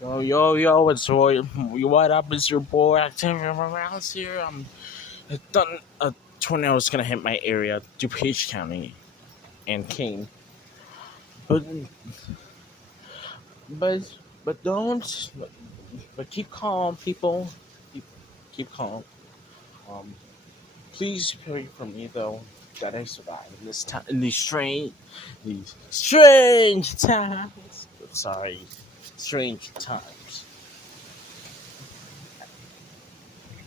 Yo, yo, yo, it's Roy. What up? It's your boy, Octavia Morales here. I done a tornado was gonna hit my area, DuPage County, and Kane. But, but, but don't, but keep calm, people. Keep, keep calm. Um, please pray for me, though, that I survive in this time, in these strange times. Sorry, strange times.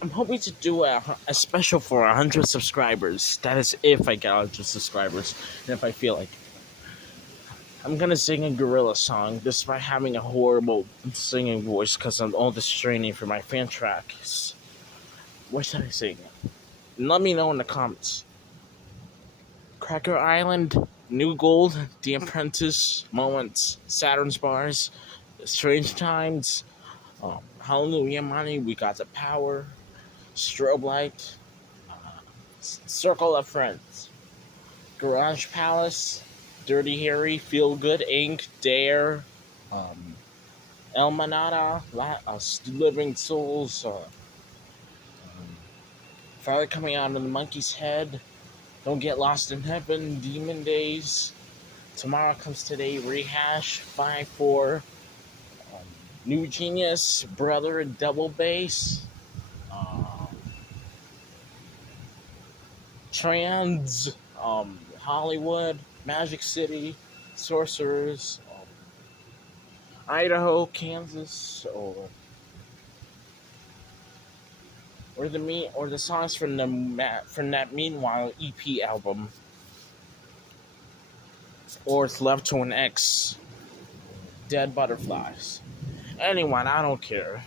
I'm hoping to do a special for 100 subscribers. That is if I get 100 subscribers. And if I feel like I'm gonna sing a Gorillaz song despite having a horrible singing voice because of all this training for my fan tracks. What should I sing? Let me know in the comments. Cracker Island, New Gold, The Apprentice, Moments, Saturn's Bars, Strange Times, Hallelujah Money, We Got the Power, Strobe Light, Circle of Friends. Garage Palace, Dirty Harry, Feel Good Inc., Dare, um, El Manada, Living Souls, Fire Coming Out of the Monkey's Head, Don't Get Lost in Heaven, Demon Days, Tomorrow Comes Today, Rehash, 5-4, um, New Genius, Brother, Double Bass, um, Trans, Hollywood, Magic City, Sorcerers, Idaho, Kansas, or the songs from that Meanwhile EP album, or it's Love to an X, Dead Butterflies. Anyone, I don't care.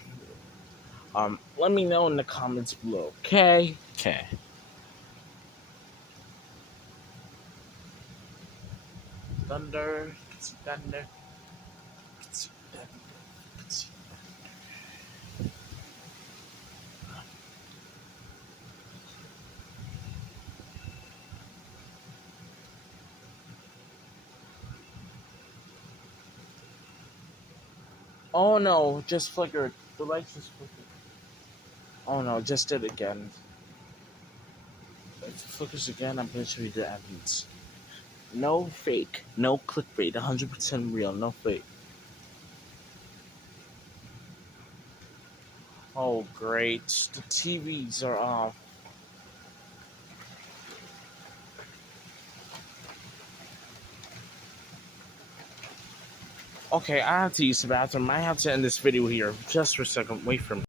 Let me know in the comments below. Okay, okay. Thunder, thunder, thunder. Oh no, just flickered. The lights just flickered. Oh no, just did it again. If it flickers again, I'm gonna show you the evidence. No fake, no clickbait, 100% real, no fake. Oh great, the TVs are off. Okay, I have to use the bathroom. I have to end this video here just for a second. Wait for me.